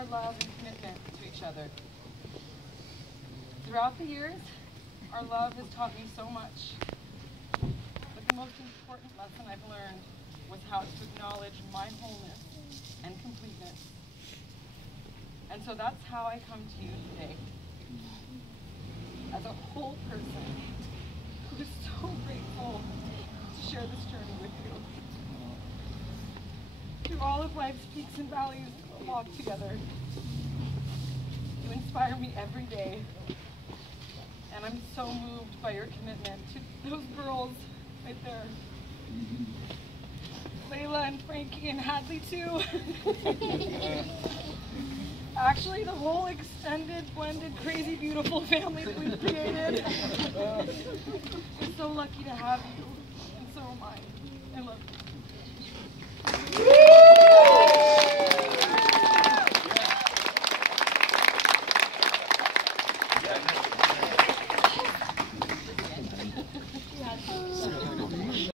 our love and commitment to each other. Throughout the years, our love has taught me so much. But the most important lesson I've learned was how to acknowledge my wholeness and completeness. And so that's how I come to you today, as a whole person who is so grateful to share this journey with you. Through all of life's peaks and valleys, we'll walk together. You inspire me every day, and I'm so moved by your commitment to those girls right there. Layla and Frankie and Hadley too. Actually, the whole extended, blended, crazy, beautiful family that we've created. We're so lucky to have you, and so am I. I love you.